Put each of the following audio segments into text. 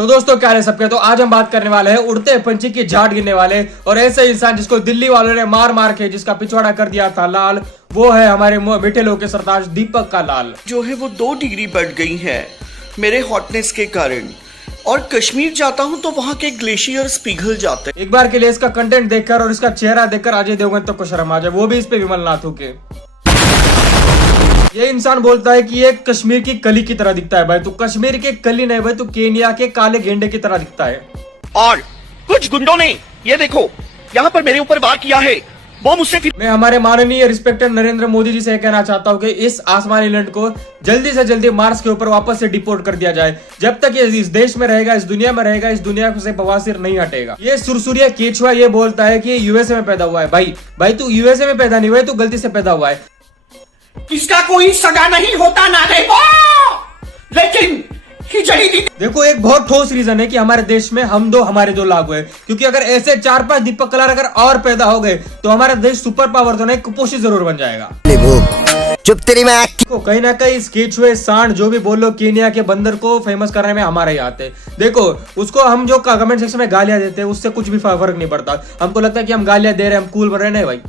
तो दोस्तों क्या है सबके, तो आज हम बात करने वाले हैं उड़ते पंछी की झाट गिरने वाले और ऐसे इंसान जिसको दिल्ली वालों ने मार मार के जिसका पिछवाड़ा कर दिया था लाल। वो है हमारे मीठे लोग के सरताज दीपक का लाल, जो है वो 2 डिग्री बढ़ गई है मेरे हॉटनेस के कारण। और कश्मीर जाता हूँ तो वहाँ के ग्लेशियर्स पिघल जाते हैं। एक बार के लिए इसका कंटेंट देखकर और इसका चेहरा देखकर अजय देवगन तक को शर्म आ जाए, वो भी इस पे विमल नाथ के। ये इंसान बोलता है कि ये कश्मीर की कली की तरह दिखता है भाई। तो कश्मीर के कली नहीं भाई, तो केनिया के काले गेंडे की तरह दिखता है। और कुछ गुंडों ने ये देखो यहाँ पर मेरे ऊपर वार किया है, वो मुझसे मैं हमारे माननीय रिस्पेक्टेड नरेंद्र मोदी जी से कहना चाहता हूँ कि इस आसमानी लैंड को जल्दी से जल्दी मार्स के ऊपर वापस से डिपोर्ट कर दिया जाए। जब तक ये इस देश में रहेगा, इस दुनिया में रहेगा, इस दुनिया से बवासीर नहीं हटेगा। ये सुरसुरिया केचुआ ये बोलता है कि यूएसए में पैदा हुआ है। भाई तू यूएसए में पैदा नहीं हुआ है, तू गलती से पैदा हुआ है। इसका कोई सगा नहीं होता ना रे वो, लेकिन खिचड़ी दी। देखो एक बहुत ठोस रीजन है कि हमारे देश में हम दो हमारे दो लागू है, क्योंकि अगर ऐसे 4-5 दीपक कलार अगर और पैदा हो गए तो हमारा देश सुपर पावर तो नहीं, कुपोषित जरूर बन जाएगा। चुप तेरी मैं को कहीं ना कहीं केचुए सांड जो भी बोलो, केनिया के बंदर को फेमस करने में हमारे ही आते हैं। देखो उसको हम जो कमेंट सेक्शन में गालियां देते हैं उससे कुछ भी फर्क नहीं पड़ता। हमको लगता है कि हम गालियां दे रहे हैं, हम कूल बन रहे हैं। नहीं भाई,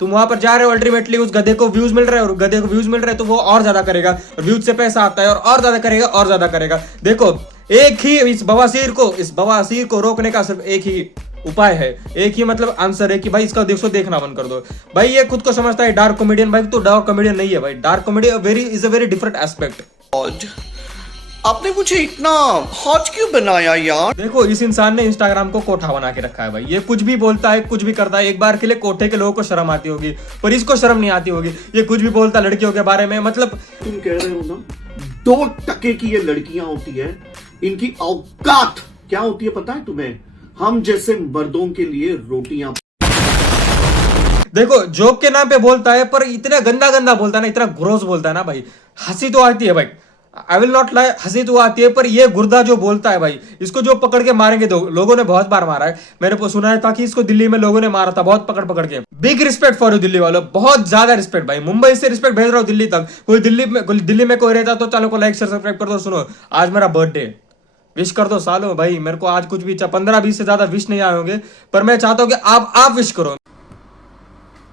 तुम वहां पर जा रहे हो, अल्टीमेटली उस गधे को व्यूज मिल रहे हैं और गधे को व्यूज मिल रहे हैं तो वो और ज्यादा करेगा, व्यूज से पैसा आता है और ज्यादा करेगा और ज्यादा करेगा। देखो एक ही इस बवासीर को रोकने का सिर्फ एक ही उपाय है, एक ही मतलब आंसर है कि भाई इसका देखना बंद कर दो। भाई ये खुद को समझता है डार्क कॉमेडियन, भाई तो डार्क कॉमेडियन नहीं है भाई। Dark comedy is a very different aspect. आपने मुझे इतना हॉट क्यों बनाया यार? देखो इस इंसान ने इंस्टाग्राम को कोठा बना के रखा है भाई। ये कुछ भी बोलता है, कुछ भी करता है। एक बार के लिए कोठे के लोगों को शर्म आती होगी पर इसको शर्म नहीं आती होगी। ये कुछ भी बोलता है लड़कियों के बारे में। मतलब तुम कह रहे हो ना 2 टके की ये लड़कियां होती है, इनकी औकात क्या होती है पता है तुम्हें? हम जैसे मर्दों के लिए रोटियां। देखो जोक के नाम पे बोलता है पर इतना गंदा बोलता है ना, इतना ग्रोस बोलता है ना भाई, हंसी तो आती है भाई। आई विल नॉट लाई, हंसी तो आती है पर ये गुर्दा जो बोलता है भाई, इसको जो पकड़ के मारेंगे तो लोगों ने बहुत बार मारा है। मैंने सुना है था कि इसको दिल्ली में लोगों ने मारा था बहुत पकड़ के। Big respect for you Delhi वालों, बहुत ज्यादा रिस्पेक्ट भाई। मुंबई से रिस्पेक्ट भेज रहा हूँ दिल्ली तक। कोई दिल्ली में कोई रहता तो चैनल को लाइक शेयर सब्सक्राइब कर दो। सुनो आज मेरा बर्थडे, विश कर दो सालों भाई। मेरे को आज कुछ भी 15-20 से ज्यादा विश नहीं आए होंगे पर मैं चाहता हूँ कि आप विश करो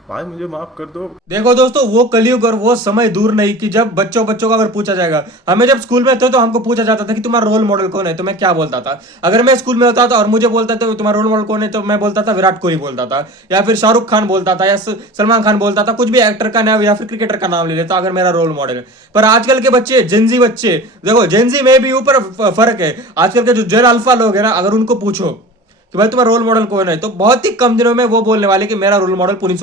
भाई, मुझे माफ कर दो। देखो दोस्तों वो कलयुग और वो समय दूर नहीं कि जब बच्चों को अगर पूछा जाएगा। हमें जब स्कूल में थे तो हमको पूछा जाता था कि तुम्हारा रोल मॉडल कौन है, तो मैं क्या बोलता था? अगर मैं स्कूल में होता था और मुझे बोलता था तुम्हारा रोल मॉडल कौन है तो मैं बोलता था विराट कोहली बोलता था, या फिर शाहरुख खान बोलता था, या सलमान खान बोलता था। कुछ भी एक्टर का नाम या फिर क्रिकेटर का नाम ले लेता अगर मेरा रोल मॉडल है। पर आजकल के बच्चे, जेनजी बच्चे, देखो जेनजी में भी ऊपर फर्क है। आजकल के जो जेन अल्फा लोग है ना, अगर उनको पूछो कि भाई तुम्हारा रोल मॉडल कौन है तो बहुत ही कम दिनों में वो बोलने वाले कि मेरा रोल मॉडल पूरी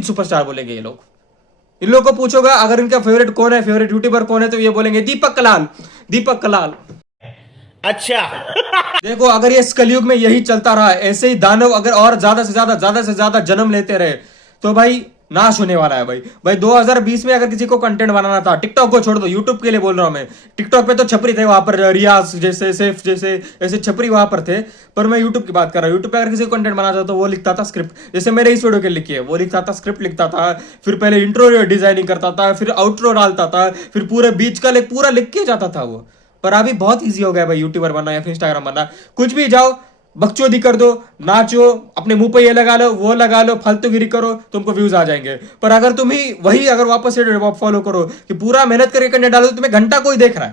सुपरस्टार बोलेंगे ये लोग। इन लोगों को पूछोगा अगर इनका फेवरेट कौन है, फेवरेट यूट्यूबर कौन है, तो ये बोलेंगे दीपक कलाल। अच्छा देखो अगर ये इस कलयुग में यही चलता रहा, ऐसे ही दानव अगर और ज्यादा से ज्यादा जन्म लेते रहे तो भाई नाश होने वाला है भाई 2020 में अगर किसी को कंटेंट बनाना था, टिकटॉक को छोड़ दो, यूट्यूब के लिए बोल रहा हूं मैं। टिकटॉक पे तो छपरी थे, वहां पर रियाज जैसे, सेफ जैसे, ऐसे छपरी वहां पर थे। पर मैं यूट्यूब की बात कर रहा हूं। यूट्यूब पे अगर किसी को कंटेंट बनाना था तो वो लिखता था स्क्रिप्ट, जैसे मेरे इस वीडियो के लिखी है, वो लिखता था स्क्रिप्ट लिखता था, फिर पहले इंट्रो डिजाइनिंग करता था, फिर आउट्रो डालता था, फिर पूरे बीच का पूरा लिख के जाता था वो। पर अभी बहुत ईजी हो गया भाई यूट्यूबर बनना या फिर इंस्टाग्राम बनना। कुछ भी जाओ, बकचोदी कर दो, नाचो, अपने मुंह पे ये लगा लो, वो लगा लो, फालतूगिरी करो, तुमको व्यूज आ जाएंगे। पर अगर तुम ही वही अगर वापस से फॉलो करो कि पूरा मेहनत करके कंटेंट डालो, तुम्हें घंटा कोई देख रहा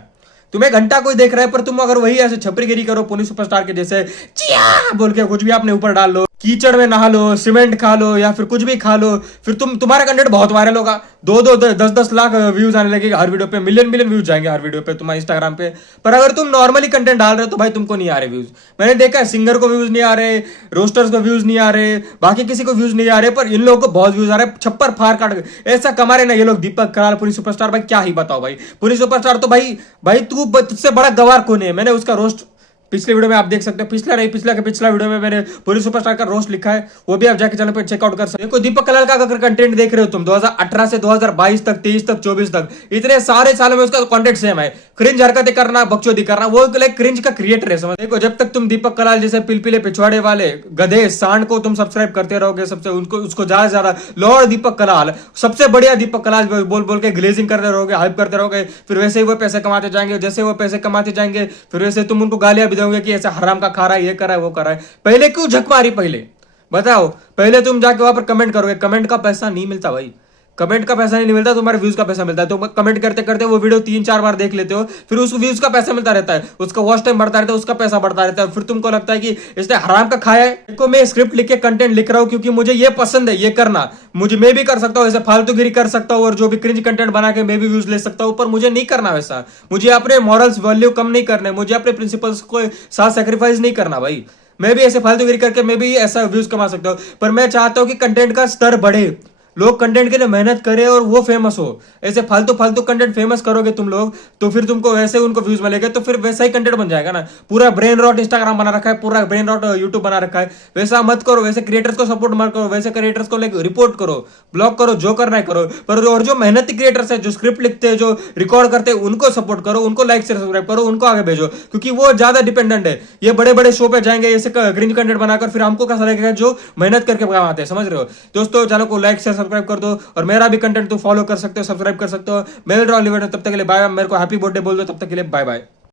है, पर तुम अगर वही ऐसे छपरीगिरी करो पुलिस सुपरस्टार के जैसे चिया बोल के कुछ भी अपने ऊपर डाल लो, कीचड़ में नहा लो, सीमेंट खा लो या फिर कुछ भी खा लो, फिर तुम्हारा कंटेंट बहुत वायरल होगा। 2-10 लाख व्यूज आने लगेगा हर वीडियो पे, मिलियन व्यूज जाएंगे हर वीडियो पे तुम्हारे इंस्टाग्राम पे। पर अगर तुम नॉर्मली कंटेंट डाल रहे हो तो भाई तुमको नहीं आ रहे व्यूज। मैंने देखा है सिंगर को व्यूज नहीं आ रहे, रोस्टर्स को व्यूज नहीं आ रहे, बाकी किसी को व्यूज नहीं आ रहे, पर इन लोगों को बहुत व्यूज आ रहे हैं। छप्पर फाड़ काट ऐसा कमा रहे ना ये लोग। दीपक कलाल पुलिस सुपरस्टार, भाई क्या ही बताओ भाई। पुलिस सुपरस्टार तो भाई तू तुझसे बड़ा गवार कौन है? मैंने उसका रोस्ट पिछले वीडियो में आप देख सकते हो, पिछला वीडियो में मैंने पूरी सुपरस्टार का रोस्ट लिखा है, वो भी आप जाके चैनल पे चेकआउट कर सकते हो। देखो दीपक कलाल का अगर कंटेंट देख रहे हो तुम 2018 से 2022 तक, 23 तक, 24 तक, इतने सारे सालों में उसका कंटेंट सेम है, क्रिंज हरकतें करना, बकचोदी करना, वो लाइक क्रिंज का क्रिएटर है, समझ। देखो जब तक तुम दीपक कलाल जैसे पिलपिले पिछवाड़े वाले गधे सांड को तुम सब्सक्राइब करते रहोगे, सबसे उसको ज्यादा से ज्यादा लॉर्ड दीपक कलाल, सबसे बढ़िया दीपक कलाल बोल बोल के ग्लेजिंग करते रहोगे, हाइप करते रहोगे, फिर वैसे ही वो पैसे कमाते जाएंगे, जैसे वो पैसे कमाते जाएंगे फिर वैसे तुम उनको गालियां भी दोगे कि ऐसा हराम का खा रहा है, ये कर रहा है, वो कर रहा है। पहले क्यों झक मारी? पहले बताओ, पहले तुम जाके वहां पर कमेंट करोगे, कमेंट का पैसा नहीं मिलता भाई, कमेंट का पैसा नहीं मिलता, तुम्हारे व्यूज का पैसा मिलता है। तो कमेंट करते करते वो वीडियो 3-4 बार देख लेते हो, फिर उस व्यूज का पैसा मिलता रहता है, उसका वॉच टाइम बढ़ता रहता है, उसका पैसा बढ़ता रहता है, फिर तुमको लगता है कि इसने हराम का खाया है। देखो मैं स्क्रिप्ट लिख के कंटेंट लिख रहा हूं क्योंकि मुझे ये पसंद है, ये करना मैं भी कर सकता हूं, ऐसे फालतूगिरी कर सकता हूं और जो भी क्रिंज कंटेंट बना के मैं भी व्यूज ले सकता हूं, पर मुझे नहीं करना वैसा। मुझे अपने मॉरल्स वैल्यू कम नहीं करने, मुझे अपने प्रिंसिपल्स को साथ सेक्रीफाइस नहीं करना भाई। मैं भी ऐसे फालतूगिरी करके मैं भी ऐसा व्यूज कमा सकता हूं, पर मैं चाहता हूं कि कंटेंट का स्तर बढ़े, लोग कंटेंट के लिए मेहनत करें और वो फेमस हो। ऐसे फालतू कंटेंट फेमस करोगे तुम लोग तो फिर तुमको वैसे उनको व्यूज मिलेंगे, तो फिर वैसा ही कंटेंट बन जाएगा ना। पूरा ब्रेन रॉट इंस्टाग्राम बना रखा है, पूरा ब्रेन रॉट यूट्यूब बना रखा है, वैसा मत करो। वैसे क्रिएटर्स को सपोर्ट मत करो, वैसे क्रिएटर्स को लाइक रिपोर्ट करो, ब्लॉक करो, जो करना है करो। पर और जो मेहनती क्रिएटर्स है, जो स्क्रिप्ट लिखते हैं, जो रिकॉर्ड करते हैं, उनको सपोर्ट करो, उनको लाइक से सब्सक्राइब करो, उनको आगे भेजो, क्योंकि वो ज्यादा डिपेंडेंट है। ये बड़े बड़े शो पे जाएंगे ऐसे क्रिंज कंटेंट बनाकर, फिर हमको कैसा लगेगा जो मेहनत करके कमाते हैं, समझ रहे हो दोस्तों। चैनल को लाइक से सब्सक्राइब कर दो और मेरा भी कंटेंट तो फॉलो कर सकते हो, सब्सक्राइब कर सकते हो। मिल रहा हूं तब तक के लिए बाय। मेरे को हैप्पी बर्थडे बोल दो, तब तक के लिए बाय बाय।